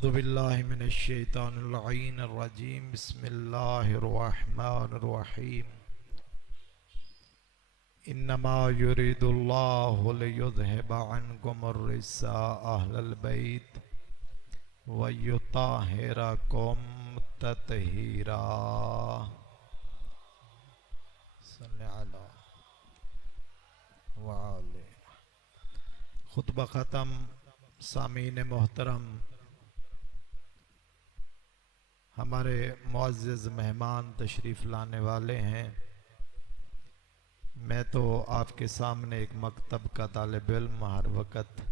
औज़ु बिल्लाहि मिनश शैतानिर रजीम बिस्मिल्लाहिर रहमानिर रहीम इन्नमा युरिदुल्लाहु लियुज़हिबा अन्कुमुर रिज्सा अहलल बैत व युताहिरकुम तत्हीरा। सल्ले अला व आले। खुतबा ख़त्म। सामीन मोहतरम, हमारे मुअज़्ज़ज़ मेहमान तशरीफ़ लाने वाले हैं। मैं तो आपके सामने एक मकतब का तालिब इल्म, हर वक़्त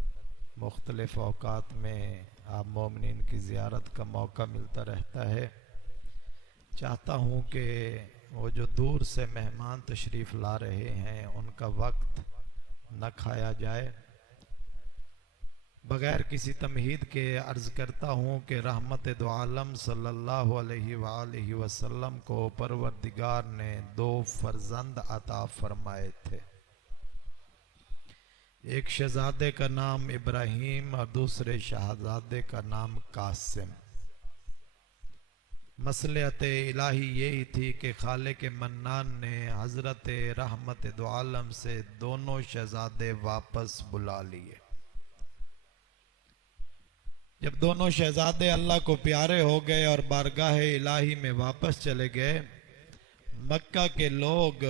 मुख्तलिफ़ औक़ात में आप मोमिनीन की ज़ियारत का मौका मिलता रहता है। चाहता हूँ कि वो जो दूर से मेहमान तशरीफ़ ला रहे हैं उनका वक्त न खाया जाए। बग़ैर किसी तमहीद के अर्ज़ करता हूँ कि रहमत दो आलम सल्लल्लाहु अलैहि वसल्लम को परवरदिगार ने दो फर्जंद अता फरमाए थे। एक शहज़ादे का नाम इब्राहीम और दूसरे शहज़ादे का नाम कासिम। मसलहत इलाही यही थी कि खालिक मन्नान ने हज़रत रहमत दो आलम से दोनों शहज़ादे वापस बुला लिए। जब दोनों शहजादे अल्लाह को प्यारे हो गए और बारगाह इलाही में वापस चले गए, मक्का के लोग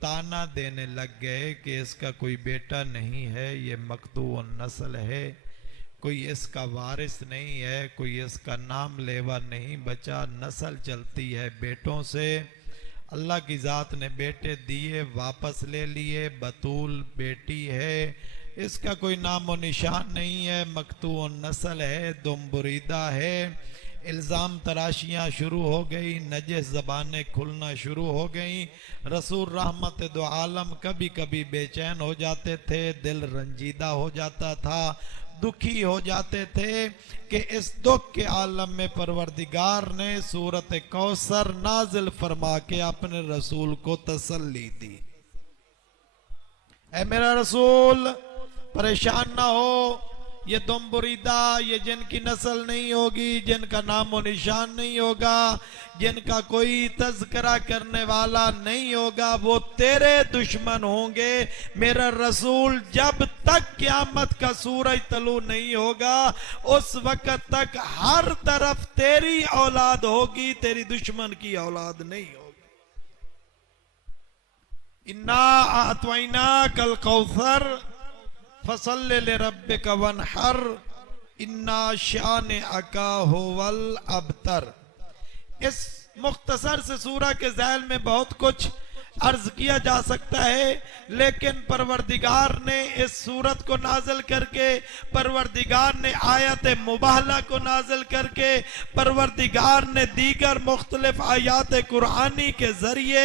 ताना देने लग गए कि इसका कोई बेटा नहीं है, ये मकतूअन नस्ल है, कोई इसका वारिस नहीं है, कोई इसका नाम लेवा नहीं बचा, नस्ल चलती है बेटों से। अल्लाह की ज़ात ने बेटे दिए, वापस ले लिए। बतूल बेटी है, इसका कोई नाम व निशान नहीं है, मकतूअ नस्ल है, दुम्बुरीदा है। इल्ज़ाम तराशियाँ शुरू हो गई, नजस ज़बानें खुलना शुरू हो गई। रसूल रहमत दो आलम कभी कभी बेचैन हो जाते थे, दिल रंजीदा हो जाता था, दुखी हो जाते थे कि इस दुख के आलम में परवरदिगार ने सूरत कौसर नाजिल फरमा के अपने रसूल को तसल्ली दी। ऐ मेरा रसूल, परेशान ना हो, ये दुम्बुरीदा, ये जिनकी नस्ल नहीं होगी, जिनका नाम व निशान नहीं होगा, जिनका कोई तज़किरा करने वाला नहीं होगा, वो तेरे दुश्मन होंगे। मेरा रसूल, जब तक क़यामत का सूरज तलू नहीं होगा उस वक्त तक हर तरफ तेरी औलाद होगी, तेरी दुश्मन की औलाद नहीं होगी। इन्ना अतवैना कल कौसर फसल्ले ले रब्बिका वनहर इन्ना शानिअका हुवल अबतर। इस मुख्तसर से सूरा के ज़ैल में बहुत कुछ अर्ज किया जा सकता है, लेकिन परवरदिगार ने इस सूरत को नाजिल करके, परवरदिगार ने आयत मुबाहला को नाजिल करके, परवरदिगार ने दीगर मुख्तलिफ आयात कुरानी के जरिए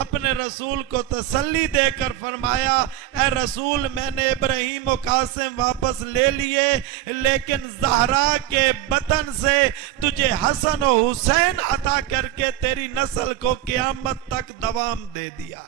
अपने रसूल को तसल्ली देकर फरमाया, ए रसूल, मैंने इब्राहीम और कासिम वापस ले लिए, लेकिन ज़हरा के बतन से तुझे हसन और हुसैन अता करके तेरी नस्ल को क़यामत तक दवाम दे दिया।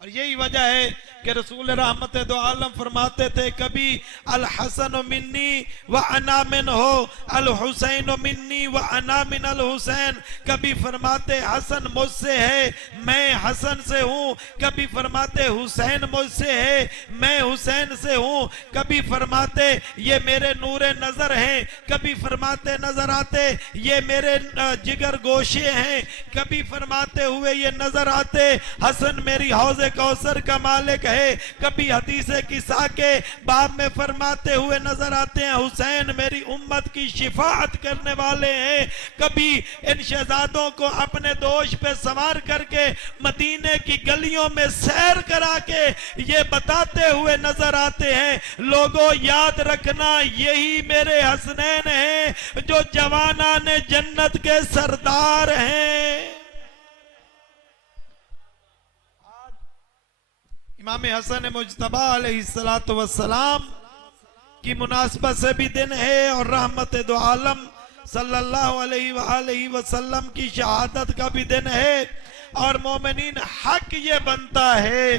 और यही वजह है कि रसूल रहमत दो आलम फरमाते थे, कभी अल हसन मिन्नी व अना मिन हो, अल हुसैन मिन्नी व अना मिन अल हुसैन। कभी फरमाते हसन मुझसे है, मैं हसन से हूँ। कभी फरमाते हुसैन मुझसे है, मैं हुसैन से हूँ। कभी फरमाते ये मेरे नूरे नजर हैं, कभी फरमाते नजर आते ये मेरे जिगर गोशे हैं, कभी फरमाते हुए ये नजर आते हसन मेरी हौज़े कौसर का मालिक है। कभी हदीसे किस्सा के बाब में फरमाते हुए नजर आते हैं हुसैन मेरी उम्मत की शिफाअत करने वाले हैं। कभी इन शहजादों को अपने दोष पे सवार करके मदीने की गलियों में सैर करा के ये बताते हुए नजर आते हैं, लोगों याद रखना, यही मेरे हसनैन हैं जो जवाना ने जन्नत के सरदार हैं। इमाम हसन मुज्तबा अलैहिस्सलातु वस्सलाम की मुनासबत से भी दिन है और रहमत दो आलम सल्लल्लाहु अलैहि वसल्लम की शहादत का भी दिन है। और मोमिनीन हक ये बनता है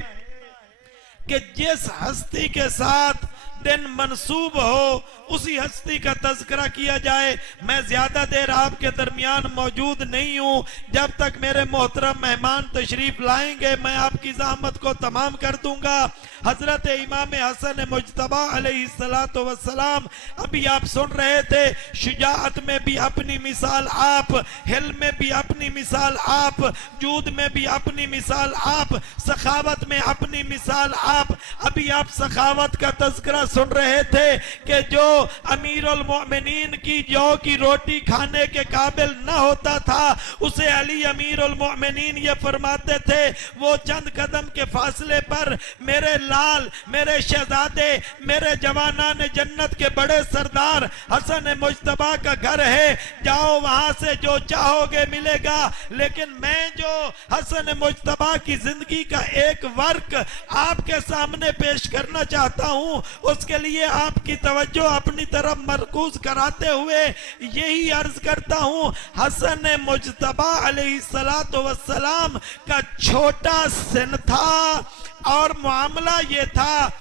कि जिस हस्ती के साथ दिन मंसूब हो, उसी हस्ती का तज़किरा किया जाए। मैं ज्यादा देर आपके दरमियान मौजूद नहीं हूं, जब तक मेरे मोहतरम मेहमान तशरीफ लाएंगे मैं आपकी ज़हमत को तमाम कर दूंगा। हजरत इमाम हसन मुज्तबा अलैहिस्सलातु वस्सलाम, अभी आप सुन रहे थे, शुजाअत में भी अपनी मिसाल आप, हिल्म में भी अपनी मिसाल आप, जूद में भी अपनी मिसाल आप, सखावत में अपनी मिसाल आप। अभी आप सखावत का तज़किरा सुन रहे थे कि जो अमीरुल मोमिनीन की जौ की रोटी खाने के काबिल न होता था, उसे अली अमीरुल मोमिनीन ये फरमाते थे, वो चंद कदम के फासले पर मेरे लाल, मेरे शहजादे, मेरे जवानान जन्नत के बड़े सरदार हसन मुज्तबा का घर है, जाओ वहां से जो चाहोगे मिलेगा। लेकिन मैं जो हसन मुज्तबा की जिंदगी का एक वर्क आपके सामने पेश करना चाहता हूं, उसके लिए आपकी तवज्जो अपनी तरफ मरकूज कराते हुए यही अर्ज करता हूं, हसन मुज्तबा अलैहिस्सलातु वस्सलाम का छोटा सिन था और मामला ये था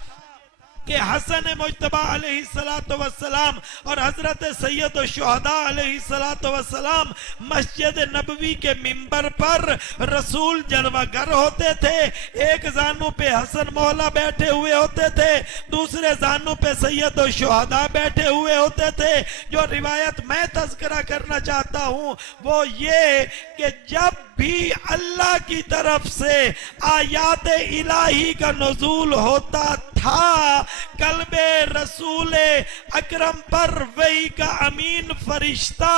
कि हसन मुज्तबा अलैहिस्सलातु वस्सलाम और हजरत सैयद शुहदा अलैहिस्सलातु वस्सलाम मस्जिद नबवी के मिंबर पर रसूल जलवागर होते थे। एक जानू पे हसन मौला बैठे हुए होते थे, दूसरे जानू पे सैयद शुहदा बैठे हुए होते थे। जो रिवायत मैं तज़किरा करना चाहता हूं वो ये कि जब भी अल्लाह की तरफ से आयात इलाही का नुज़ूल होता था, कल्बे रसूल अकरम पर वही का अमीन फरिश्ता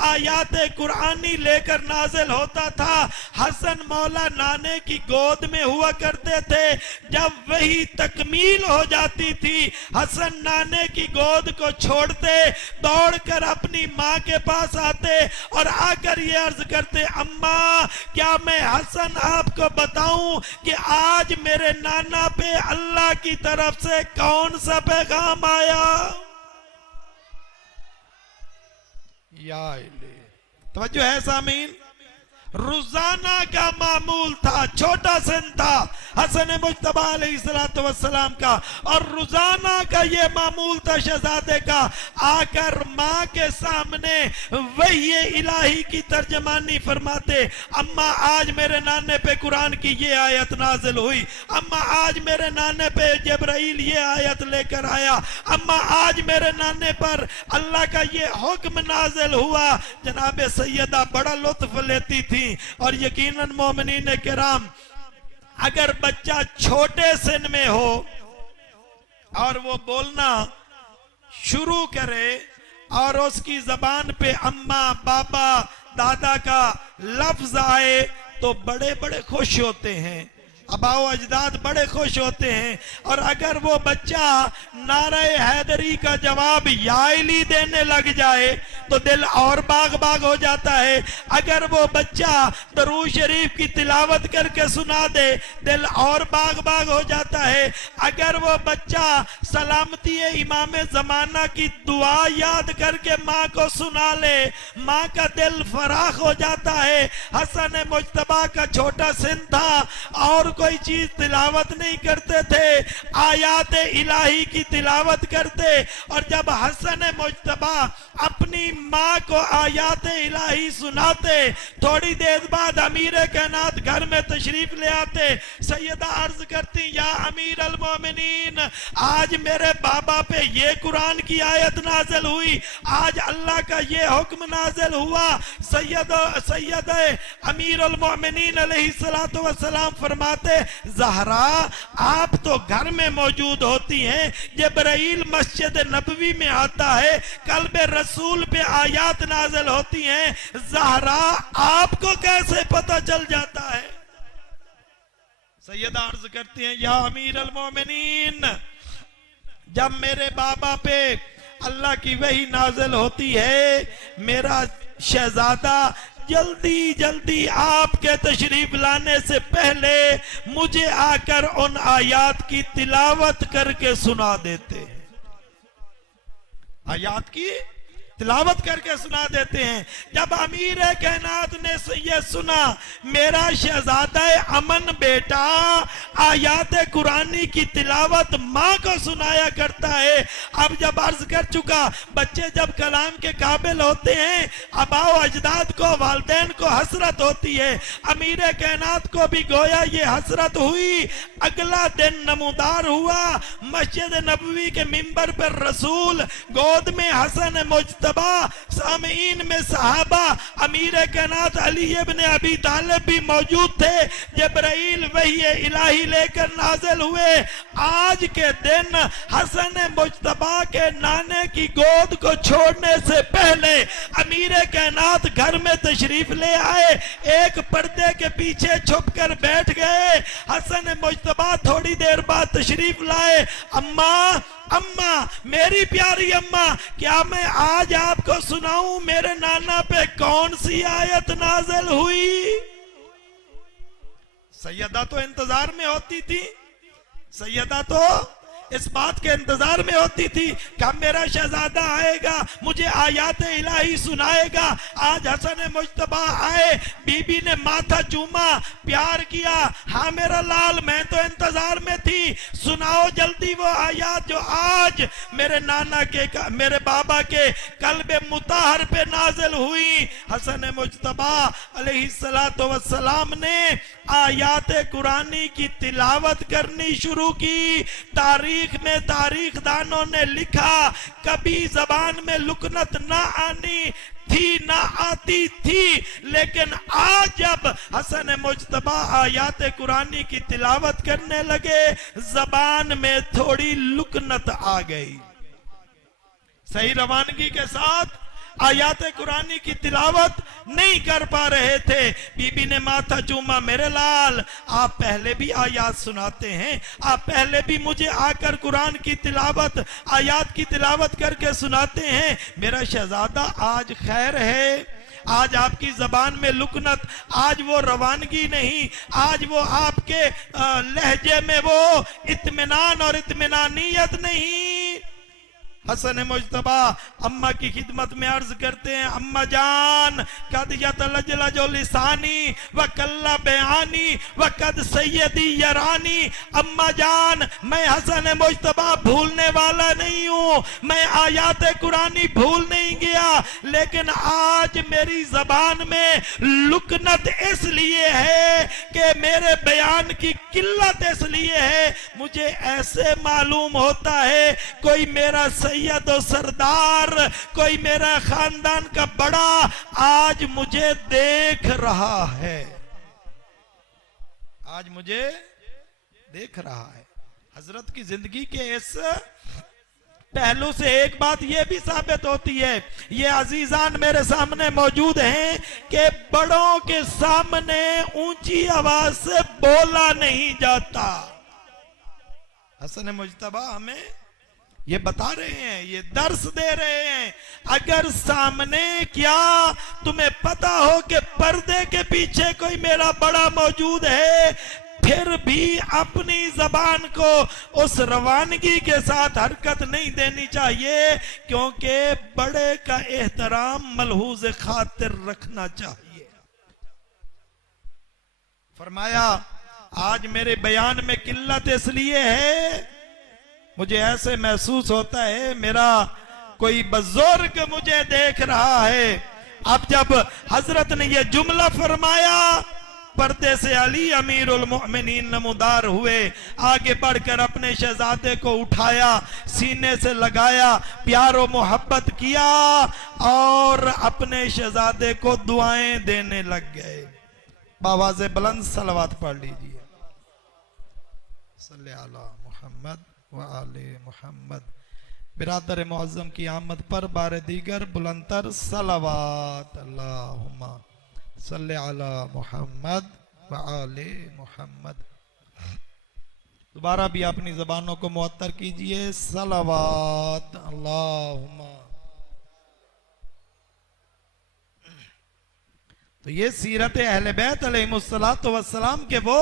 आयात कुरानी लेकर नाजिल होता था। हसन मौला नाने की गोद में हुआ करते थे। जब वही तकमील हो जाती थी, हसन नाने की गोद को छोड़ते, दौड़कर अपनी माँ के पास आते और आकर ये अर्ज करते, अम्मा क्या मैं हसन आपको बताऊं कि आज मेरे नाना पे अल्लाह की तरफ से कौन सा पैगाम आया? या तवज्जो है सामीन, रोजाना का मामूल था, छोटा सन था हसन मुज्तबा अलैहिस्सलातु वस्सलाम का, और रोजाना का ये मामूल था शहजादे का, आकर माँ के सामने वही इलाही की तर्जमानी फरमाते, अम्मा आज मेरे नाने पे कुरान की ये आयत नाजिल हुई, अम्मा आज मेरे नाने पे जिब्राइल ये आयत लेकर आया, अम्मा आज मेरे नाने पर अल्लाह का ये हुक्म नाजिल हुआ। जनाब सैयदा बड़ा लुत्फ लेती थी। और यकीनन मोमिनीन किराम, अगर बच्चा छोटे सिन में हो और वो बोलना शुरू करे और उसकी जबान पे अम्मा, बाबा, दादा का लफ्ज आए तो बड़े बड़े खुश होते हैं, अबाओ अजदाद बड़े खुश होते हैं। और अगर वो बच्चा नारे हैदरी का जवाब याइली देने लग जाए तो दिल और बाग बाग हो जाता है। अगर वो बच्चा दरूद शरीफ की तिलावत करके सुना दे, दिल और बाग बाग हो जाता है। अगर वो बच्चा सलामती इमाम जमाना की दुआ याद करके माँ को सुना ले, माँ का दिल फराख हो जाता है। हसन मुज्तबा का छोटा सिन था और कोई चीज तिलावत नहीं करते थे, आयात इलाही की तिलावत करते। और जब हसन मुज्तबा अपनी माँ को आयात इलाही सुनाते, थोड़ी देर बाद अमीर कायनात घर में तशरीफ ले आते। सैयदा अर्ज करती, या अमीर अल मोमिनीन, आज मेरे बाबा पे ये कुरान की आयत नाजिल हुई, आज अल्लाह का ये हुक्म नाजिल हुआ। सैयद अमीर अल मोमिनीन अलैहिस्सलातु वस्सलाम फरमाते, ज़हरा आप तो घर में मौजूद होती हैं, जिब्राइल मस्जिद नबवी में आता है, कल्बे रसूल पे आयात नाज़िल होती हैं, ज़हरा आपको कैसे पता चल जाता है? सैयदा अर्ज करती हैं, या अमीर अल मोमिनीन, जब मेरे बाबा पे अल्लाह की वही नाज़िल होती है, मेरा शहजादा जल्दी जल्दी आपके तशरीफ लाने से पहले मुझे आकर उन आयात की तिलावत करके सुना देते हैं। आयात की तिलावत करके सुना देते हैं। जब अमीर कायनात ने ये सुना, मेरा शहजादा अमन बेटा आयात कुरानी की तिलावत माँ को सुनाया करता है। अब जब अर्ज कर चुका, बच्चे जब कलाम के काबिल होते हैं, अबाओ अजदाद को, वालदैन को हसरत होती है। अमीर कायनात को भी गोया ये हसरत हुई। अगला दिन नमूदार हुआ, मस्जिद नबवी के मिंबर पर रसूल, गोद में हसन मुज्तबा, सामीन में सहाबा, अमीर कायनात अली इब्न अबी तालिब भी मौजूद थे। जिब्राइल वही इलाही लेकर नाजिल हुए। आज के दिन हसन मुज्तबा के नाने की गोद को छोड़ने से पहले अमीर कायनात घर में तशरीफ ले आए, एक पर्दे के पीछे छुपकर बैठ गए। हसन मुज्तबा थोड़ी देर बाद तशरीफ लाए। अम्मा, अम्मा, मेरी प्यारी अम्मा, क्या मैं आज आपको सुनाऊं मेरे नाना पे कौन सी आयत नाज़िल हुई? सैयदा तो इंतजार में होती थी, सैयदा तो इस बात के इंतजार में होती थी कि मेरा शहजादा आएगा, मुझे आयात इलाही सुनाएगा। आज हसन मुज्तबा आए, बीबी ने माथा चूमा, प्यार किया। हाँ मेरा लाल, मैं तो इंतजार में थी, सुनाओ जल्दी वो आयात जो आज मेरे नाना के, मेरे बाबा के कल्बे मुताहर पे नाजिल हुई। हसन मुज्तबा अलैहिस्सलातु वस्सलाम ने आयात कुरानी की तिलावत करनी शुरू की। तारीख में तारीख दानों ने लिखा, कभी जबान में लुकनत ना आनी थी, ना आती थी, लेकिन आज जब हसन मुज्तबा आयात कुरानी की तिलावत करने लगे, जबान में थोड़ी लुकनत आ गई। सही रवानगी के साथ आयात कुरानी की तिलावत नहीं कर पा रहे थे। बीबी ने माथा चूमा, मेरे लाल, आप पहले भी आयात सुनाते हैं, आप पहले भी मुझे आकर कुरान की तिलावत, आयात की तिलावत करके सुनाते हैं। मेरा शहजादा आज खैर है, आज आपकी जबान में लुकनत, आज वो रवानगी नहीं, आज वो आपके लहजे में वो इत्मीनान और इत्मीनानियत नहीं। हसन मुज्तबा अम्मा की खिदमत में अर्ज करते हैं, अम्मा जान, कद यतलजलजो लिसानी व कल्ला बयानी व कद सैयदी यरानी। अम्मा जान, मैं हसन मुज्तबा भूलने वाला नहीं हूँ, मैं आयात कुरानी भूल नहीं गया, लेकिन आज मेरी जबान में लुकनत इसलिए है कि मेरे बयान की किल्लत इसलिए है, मुझे ऐसे मालूम होता है कोई मेरा सैयद और सरदार, कोई मेरा खानदान का बड़ा आज मुझे देख रहा है, आज मुझे देख रहा है। हजरत की जिंदगी के इस पहलू से एक बात यह भी साबित होती है, ये अजीजान मेरे सामने मौजूद हैं, कि बड़ों के सामने ऊंची आवाज से बोला नहीं जाता। हसन मुज्तबा हमें ये बता रहे हैं, ये दर्श दे रहे हैं। अगर सामने क्या तुम्हें पता हो कि पर्दे के पीछे कोई मेरा बड़ा मौजूद है, फिर भी अपनी जबान को उस रवानगी के साथ हरकत नहीं देनी चाहिए, क्योंकि बड़े का एहतराम मलहूज खातिर रखना चाहिए। फरमाया, आज मेरे बयान में किल्लत इसलिए है, मुझे ऐसे महसूस होता है मेरा कोई बुजुर्ग मुझे देख रहा है। अब जब हजरत ने यह जुमला फरमाया, पर्दे से अली अमीरुल मोमिनीन नमूदार हुए, आगे बढ़कर अपने शहजादे को उठाया, सीने से लगाया, प्यारो मोहब्बत किया और अपने शहजादे को दुआएं देने लग गए। बावाज़े बुलंद सलवात पढ़ लीजिए, सल्ले अला मुहम्मद व आले मुहम्मद। बिरादर मुअज़्ज़म की आमद पर बार दीगर बुलंदतर सलावात, अल्लाहुम्मा सल्ले अला मुहम्मद व आले मुहम्मद। दोबारा भी अपनी जबानों को मुअत्तर कीजिए, सलावात, अल्लाहुम्मा। तो ये सीरत अहले बैत अलैहिमुस्सलातु वस्सलाम के वो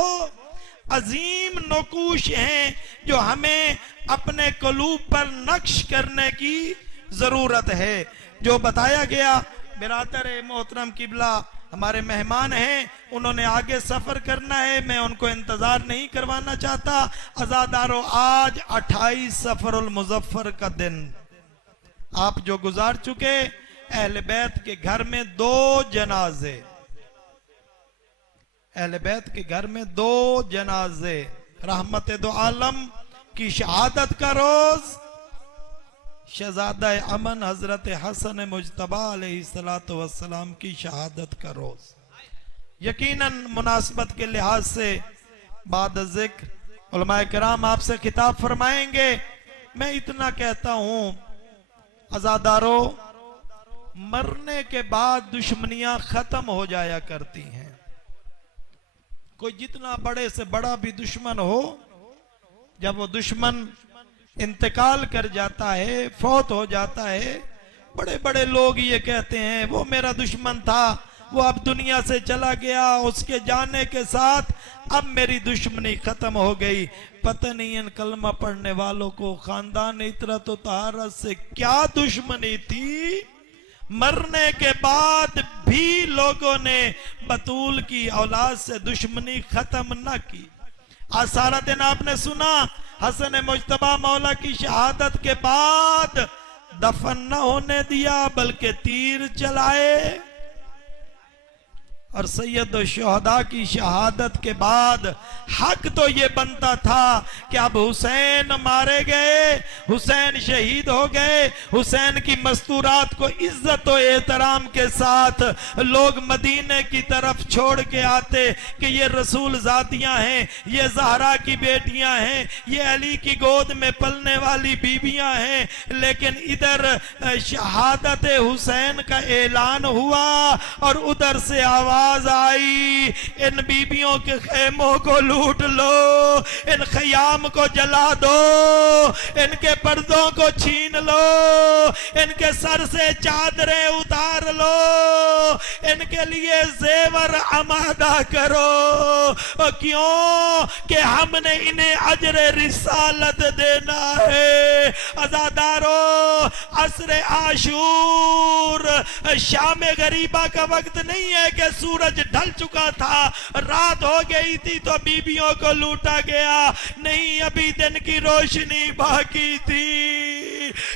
अजीम नकूश हैं जो हमें अपने कलूब पर नक्श करने की जरूरत है। जो बताया गया। बिरादर मोहतरम किबला हमारे मेहमान हैं, उन्होंने आगे सफर करना है, मैं उनको इंतजार नहीं करवाना चाहता। अज़ादारों, आज 28 सफरुल मुज़फ्फर का दिन आप जो गुजार चुके, अहले बैत के घर में 2 जनाजे, अहले बैत के घर में 2 जनाजे, रहमत दो आलम की शहादत का रोज, शहजादा अमन हजरत हसन मुजतबा अलैहिस्सलातु वस्सलाम की शहादत का रोज। यकीनन मुनासबत के लिहाज से बाद ज़िक्र उलमाए किराम आपसे खिताब फरमाएंगे। मैं इतना कहता हूं, अज़ादारों, मरने के बाद दुश्मनियां खत्म हो जाया करती हैं। कोई जितना बड़े से बड़ा भी दुश्मन हो, जब वो दुश्मन इंतकाल कर जाता है, फौत हो जाता है, बड़े बड़े लोग ये कहते हैं वो मेरा दुश्मन था, वो अब दुनिया से चला गया, उसके जाने के साथ अब मेरी दुश्मनी खत्म हो गई। पता नहीं इन कलमा पढ़ने वालों को खानदान इतरत व तहारत से क्या दुश्मनी थी, मरने के बाद भी लोगों ने बतूल की औलाद से दुश्मनी खत्म न की। आज सारा दिन आपने सुना हसन मुजतबा मौला की शहादत के बाद दफन न होने दिया, बल्कि तीर चलाए। और सैयद शुहदा की शहादत के बाद हक तो ये बनता था कि अब हुसैन मारे गए, हुसैन शहीद हो गए, हुसैन की मस्तूरात को इज्जत और एहतराम के साथ लोग मदीने की तरफ छोड़ के आते कि ये रसूल जातियां हैं, ये ज़हरा की बेटियां हैं, ये अली की गोद में पलने वाली बीबियां हैं। लेकिन इधर शहादत हुसैन का ऐलान हुआ और उधर से आवाज आई, इन बीबियों के खेमों को लूट लो, इन खयाम को जला दो, इनके पर्दों को छीन लो, इनके सर से चादरें उतार लो, इनके लिए जेवर आमादा करो। क्यों कि हमने इन्हें अजर रिसालत देना है। अज़ादारों, असर आशूर शाम गरीबा का वक्त नहीं है कि सूरज ढल चुका था, रात हो गई थी तो बीबियों को लूटा गया, नहीं, अभी दिन की रोशनी बाकी थी।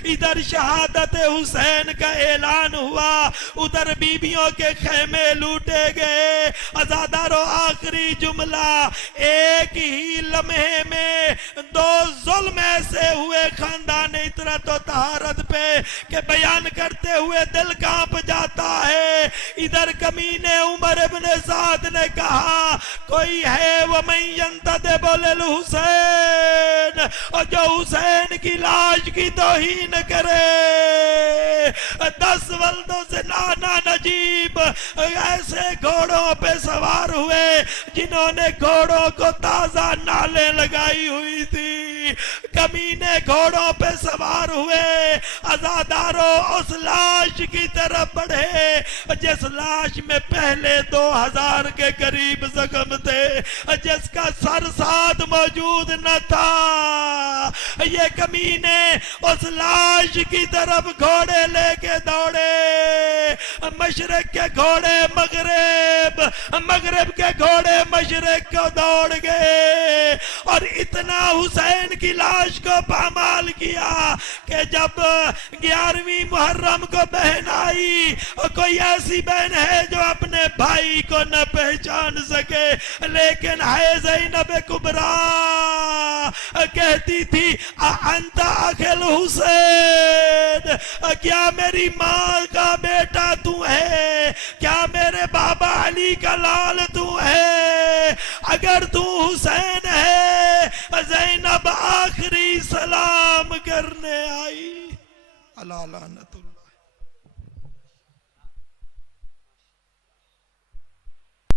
इधर शहादत हुसैन का ऐलान हुआ, उधर बीबियों के खेमे लूटे गए। अज़ादारों, आखिरी जुमला, एक ही लम्हे में 2 जुल्म ऐसे हुए खानदान इतरत और तहारत पे कि बयान करते हुए दिल कांप जाता है। इधर कमीने उमर इब्न साद ने कहा, कोई है वो मैं बोले हुसैन, और जो हुसैन की लाश की तौहीन करे। 10 वल्दों से नाना नजीब ऐसे घोड़ों पे सवार हुए जिन्होंने घोड़ों को ताजा नाले लगाई हुई थी, कमीने घोड़ों पे सवार हुए। अज़ादारों, उस लाश की तरफ बढ़े जिस लाश में पहले 2000 के करीब जख्म थे, जिसका सर साथ मौजूद न था। ये कमीने उस लाश की तरफ घोड़े लेके दौड़े। मशरक के घोड़े मगरिब, मगरिब के घोड़े मशरक को दौड़ गए और इतना हुसैन की लाश को पामाल किया कि जब 11वीं मुहर्रम को बहन आई, और कोई ऐसी बहन है जो अपने भाई को न पहचान सके, लेकिन है ज़ैनब कुबरा कहती थी, अंता अखिल हुसैन, क्या मेरी माँ का बेटा तू है, क्या मेरे बाबा अली का लाल तू है? अगर तू हुसैन है, ज़ैनब आखिरी सलाम करने आई। अल्लाह लानतुल्लाह।